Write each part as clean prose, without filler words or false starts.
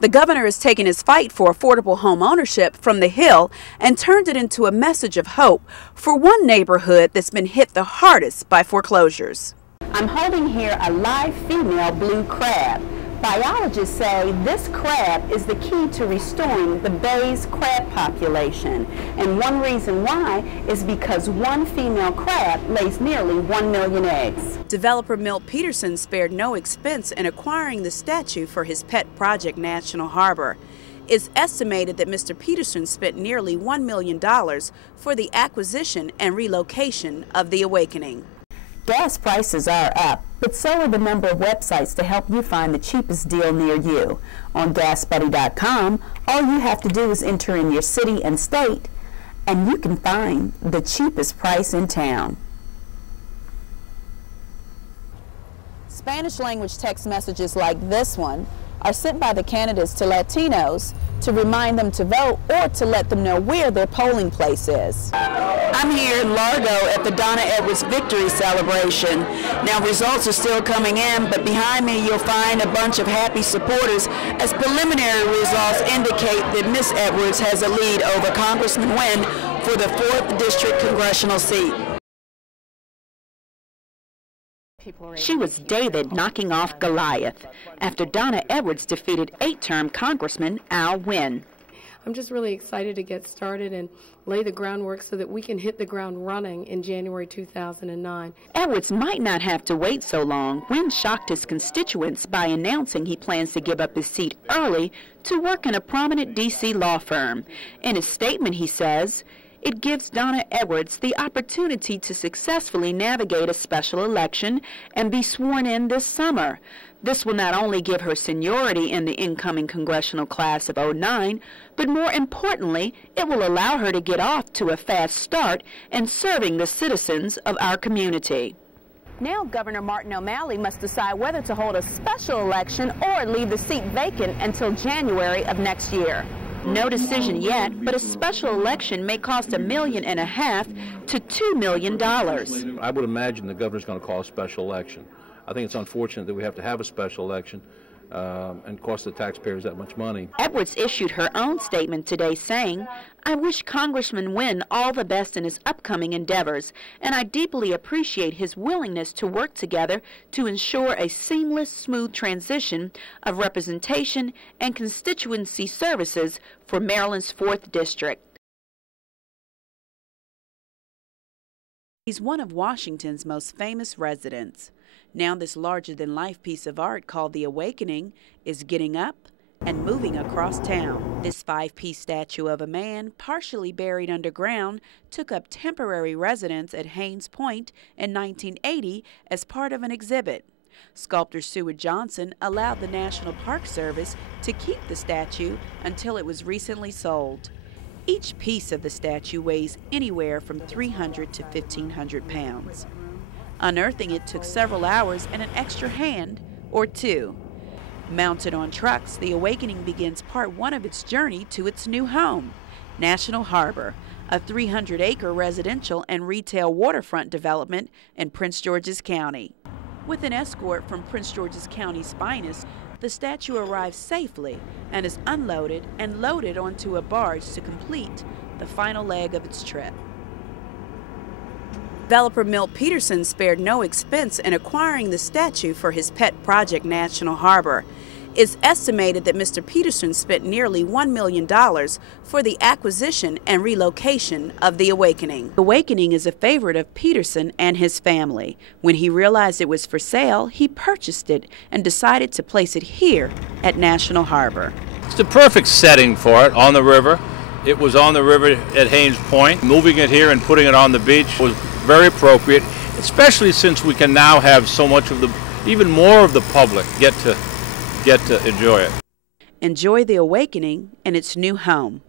The governor has taken his fight for affordable home ownership from the Hill and turned it into a message of hope for one neighborhood that's been hit the hardest by foreclosures. I'm holding here a live female blue crab. Biologists say this crab is the key to restoring the Bay's crab population. And one reason why is because one female crab lays nearly 1 million eggs. Developer Milt Peterson spared no expense in acquiring the statue for his pet project, National Harbor. It's estimated that Mr. Peterson spent nearly $1 million for the acquisition and relocation of the Awakening. Gas prices are up, but so are the number of websites to help you find the cheapest deal near you. On GasBuddy.com, all you have to do is enter in your city and state, and you can find the cheapest price in town. Spanish language text messages like this one are sent by the candidates to Latinos to remind them to vote or to let them know where their polling place is. I'm here in Largo at the Donna Edwards Victory Celebration. Now, results are still coming in, but behind me you'll find a bunch of happy supporters as preliminary results indicate that Miss Edwards has a lead over Congressman Wynn for the 4th District Congressional seat. She was David knocking off Goliath after Donna Edwards defeated 8-term Congressman Al Wynn. I'm just really excited to get started and lay the groundwork so that we can hit the ground running in January 2009. Edwards might not have to wait so long. Wynn shocked his constituents by announcing he plans to give up his seat early to work in a prominent D.C. law firm. In his statement, he says, "It gives Donna Edwards the opportunity to successfully navigate a special election and be sworn in this summer. This will not only give her seniority in the incoming congressional class of '09, but more importantly, it will allow her to get off to a fast start in serving the citizens of our community." Now Governor Martin O'Malley must decide whether to hold a special election or leave the seat vacant until January of next year. No decision yet, but a special election may cost $1.5 million to $2 million. I would imagine the governor's going to call a special election. I think it's unfortunate that we have to have a special election and cost the taxpayers that much money. Edwards issued her own statement today saying, "I wish Congressman Wynn all the best in his upcoming endeavors, and I deeply appreciate his willingness to work together to ensure a seamless, smooth transition of representation and constituency services for Maryland's 4th District." He's one of Washington's most famous residents. Now this larger-than-life piece of art called The Awakening is getting up and moving across town. This 5-piece statue of a man partially buried underground took up temporary residence at Haynes Point in 1980 as part of an exhibit. Sculptor Seward Johnson allowed the National Park Service to keep the statue until it was recently sold. Each piece of the statue weighs anywhere from 300 to 1,500 pounds. Unearthing it took several hours and an extra hand or two. Mounted on trucks, the Awakening begins part 1 of its journey to its new home, National Harbor, a 300-acre residential and retail waterfront development in Prince George's County. With an escort from Prince George's County's finest, the statue arrives safely and is unloaded and loaded onto a barge to complete the final leg of its trip. Developer Milt Peterson spared no expense in acquiring the statue for his pet project, National Harbor. It's estimated that Mr. Peterson spent nearly $1 million for the acquisition and relocation of the Awakening. The Awakening is a favorite of Peterson and his family. When he realized it was for sale, he purchased it and decided to place it here at National Harbor. It's the perfect setting for it on the river. It was on the river at Haynes Point. Moving it here and putting it on the beach was very appropriate, especially since we can now have so much of even more of the public get to enjoy it. Enjoy the Awakening in its new home.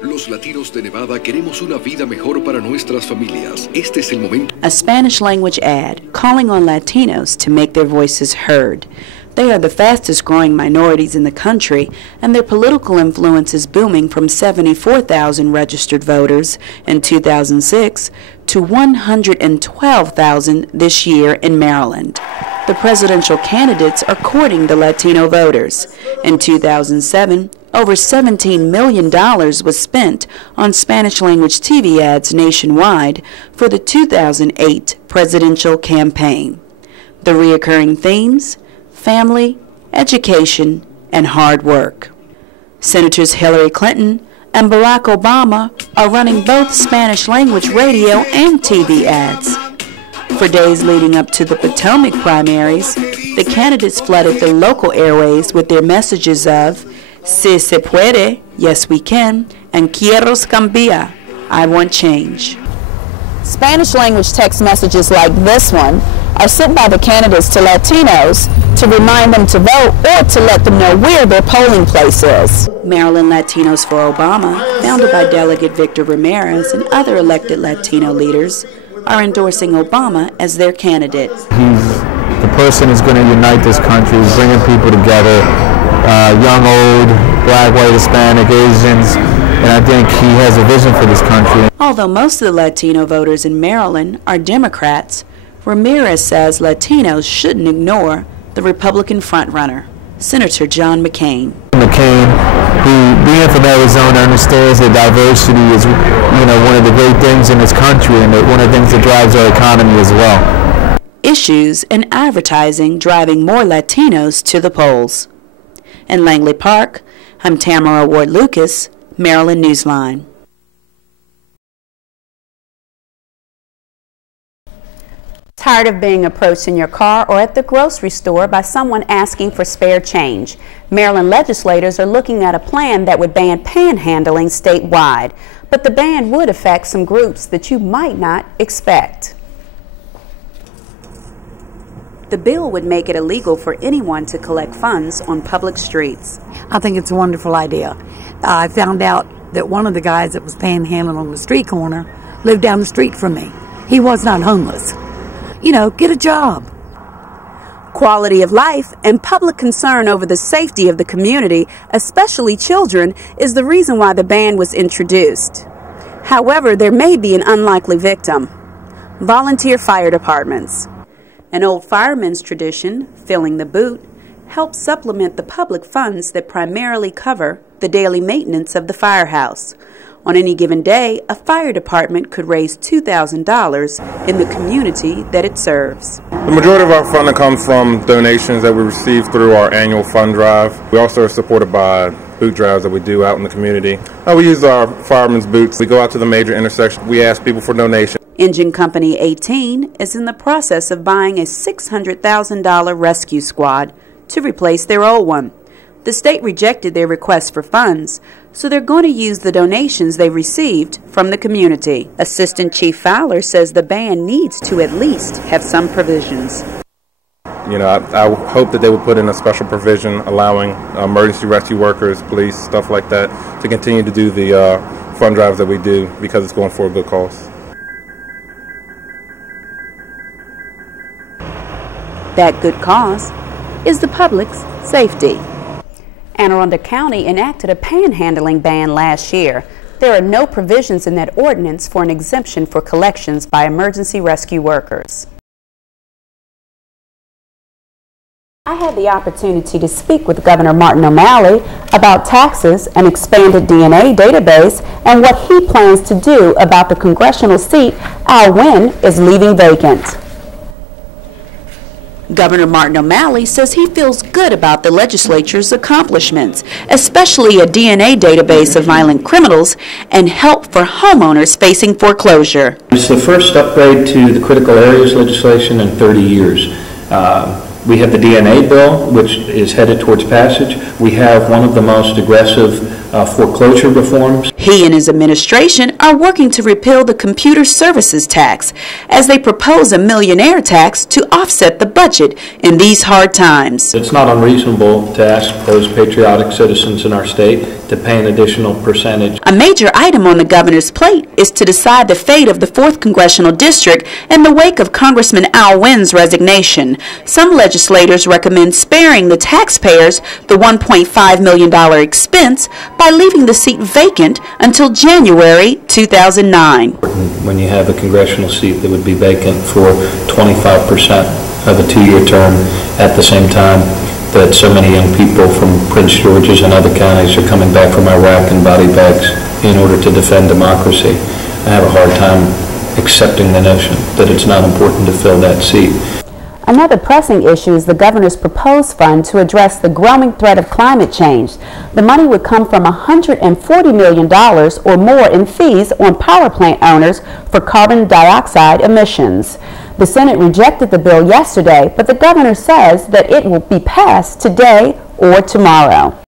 Los latinos de Nevada queremos una vida mejor para nuestras familias. Este es el momento. A Spanish language ad calling on Latinos to make their voices heard. They are the fastest growing minorities in the country, and their political influence is booming from 74,000 registered voters in 2006 to 112,000 this year in Maryland. The presidential candidates are courting the Latino voters. In 2007, over $17 million was spent on Spanish-language TV ads nationwide for the 2008 presidential campaign. The reoccurring themes: family, education, and hard work. Senators Hillary Clinton and Barack Obama are running both Spanish-language radio and TV ads. For days leading up to the Potomac primaries, the candidates flooded the local airways with their messages of "Si se puede," yes we can, and "Quiero cambiar," I want change. Spanish-language text messages like this one are sent by the candidates to Latinos to remind them to vote or to let them know where their polling place is. Maryland Latinos for Obama, founded by Delegate Victor Ramirez and other elected Latino leaders, are endorsing Obama as their candidate. He's the person who's going to unite this country. He's bringing people together, young, old, black, white, Hispanic, Asians, and I think he has a vision for this country. Although most of the Latino voters in Maryland are Democrats, Ramirez says Latinos shouldn't ignore the Republican frontrunner, Senator John McCain. McCain, who, being from Arizona, understands that diversity is, one of the great things in this country, and one of the things that drives our economy as well. Issues and advertising driving more Latinos to the polls. In Langley Park, I'm Tamara Ward-Lucas, Maryland Newsline. Tired of being approached in your car or at the grocery store by someone asking for spare change? Maryland legislators are looking at a plan that would ban panhandling statewide, but the ban would affect some groups that you might not expect. The bill would make it illegal for anyone to collect funds on public streets. I think it's a wonderful idea. I found out that one of the guys that was panhandling on the street corner lived down the street from me. He was not homeless. Get a job. Quality of life and public concern over the safety of the community, especially children, is the reason why the ban was introduced. However, there may be an unlikely victim: volunteer fire departments. An old fireman's tradition, filling the boot, helps supplement the public funds that primarily cover the daily maintenance of the firehouse. On any given day, a fire department could raise $2,000 in the community that it serves. The majority of our funding comes from donations that we receive through our annual fund drive. We also are supported by boot drives that we do out in the community. We use our fireman's boots. We go out to the major intersections. We ask people for donations. Engine Company 18 is in the process of buying a $600,000 rescue squad to replace their old one. The state rejected their request for funds, so they're going to use the donations they received from the community. Assistant Chief Fowler says the ban needs to at least have some provisions. I hope that they would put in a special provision allowing emergency rescue workers, police, stuff like that, to continue to do the fund drives that we do, because it's going for a good cause. That good cause is the public's safety. Anne Arundel County enacted a panhandling ban last year. There are no provisions in that ordinance for an exemption for collections by emergency rescue workers. I had the opportunity to speak with Governor Martin O'Malley about taxes, an expanded DNA database, and what he plans to do about the congressional seat Al Wynn is leaving vacant. Governor Martin O'Malley says he feels good about the legislature's accomplishments, especially a DNA database of violent criminals and help for homeowners facing foreclosure. It's the first upgrade to the critical areas legislation in 30 years. We have the DNA bill, which is headed towards passage. We have one of the most aggressive foreclosure reforms. He and his administration are working to repeal the computer services tax as they propose a millionaire tax to offset the budget in these hard times. It's not unreasonable to ask those patriotic citizens in our state to pay an additional percentage. A major item on the governor's plate is to decide the fate of the 4th Congressional District in the wake of Congressman Al Wynn's resignation. Some legislators recommend sparing the taxpayers the $1.5 million expense by leaving the seat vacant until January 2009. When you have a congressional seat that would be vacant for 25% of a 2-year term at the same time that so many young people from Prince George's and other counties are coming back from Iraq in body bags in order to defend democracy, I have a hard time accepting the notion that it's not important to fill that seat. Another pressing issue is the governor's proposed fund to address the growing threat of climate change. The money would come from $140 million or more in fees on power plant owners for carbon dioxide emissions. The Senate rejected the bill yesterday, but the governor says that it will be passed today or tomorrow.